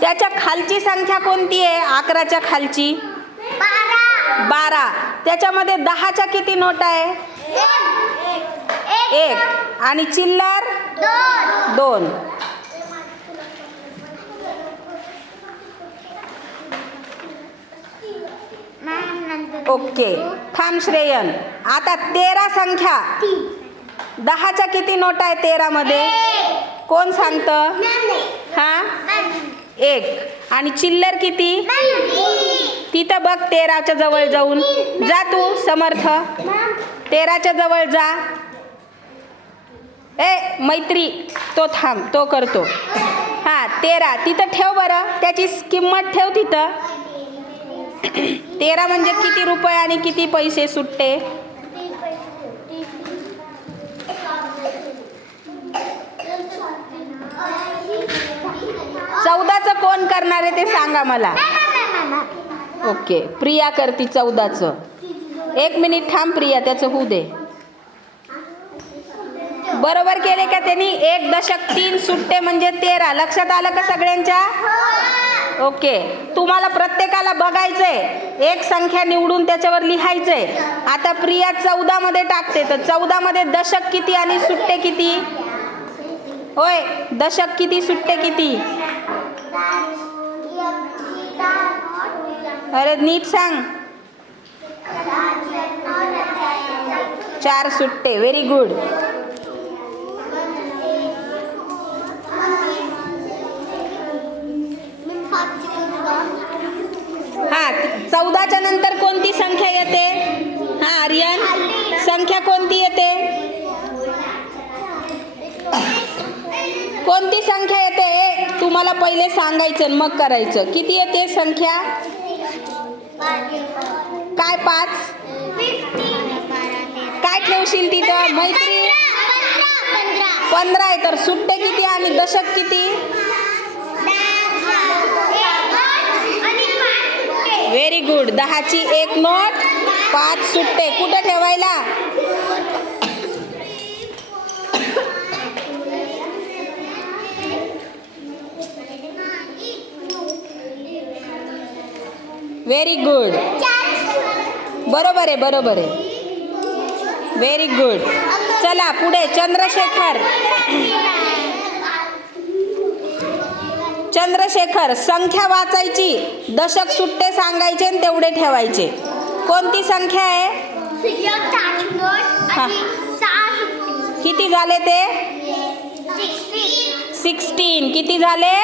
त्याच्या खालची संख्या कोणती आहे? 11च्या खालची 12. त्याच्यामध्ये 10च्या किती नोट आहे? 1. आणि चिल्लर 2. ओके, थांब श्रेयन. आता 13 संख्या 10च्या किती नोट आहे 13 मध्ये? कोण सांगतं? हा, 1. आणि चिल्लर किती? तिथं बघ 13च्या जवळ जाऊन. जा तू समर्थ, 13च्या जवळ जा. मैत्री, तो थांब, तो करतो. हा, 13 तिथं ठेव बरं, त्याची किंमत ठेव तिथं. 13 म्हणजे किती रुपये आणि किती पैसे सुट्टे? 14चं कोण करणार आहे ते सांगा मला. ओके, प्रिया करती 14चं. 1 मिनिट थांब प्रिया, त्याचं होऊ दे. बरोबर केले का त्यांनी? 1.3 सुट्टे म्हणजे 13. लक्षात आलं का सगळ्यांच्या? ओके, तुम्हाला प्रत्येकाला बघायचंय, एक संख्या निवडून त्याच्यावर लिहायचंय. आता प्रिया 14 मध्ये टाकते, तर 14 मध्ये दशक किती आणि सुट्टे किती? होय, दशक किती, सुट्टे किती? अरे नीट सांग. 4 सुट्टे. Very good. हा, 14च्या नंतर कोणती संख्या येते? हा आर्यन, संख्या कोणती येते? कोणती संख्या येते? तुम्हाला पहिले सांगायचं मग करायचं. किती येते संख्या? काय 5? काय ठेवशील तिथं मैत्री? 15 आहे. तर सुट्टे किती आणि दशक किती? Very good. 10ची 1 नोट, 5 सुट्टे. कुठं ठेवायला? Very good. बरोबर आहे, बरोबर आहे. Very good. चला पुढे. चंद्रशेखर, चंद्रशेखर, संख्या वाचायची, दशक सुट्टे सांगायचे आणि तेवढे ठेवायचे. कोणती संख्या आहे? किती झाले ते? 16. किती झाले?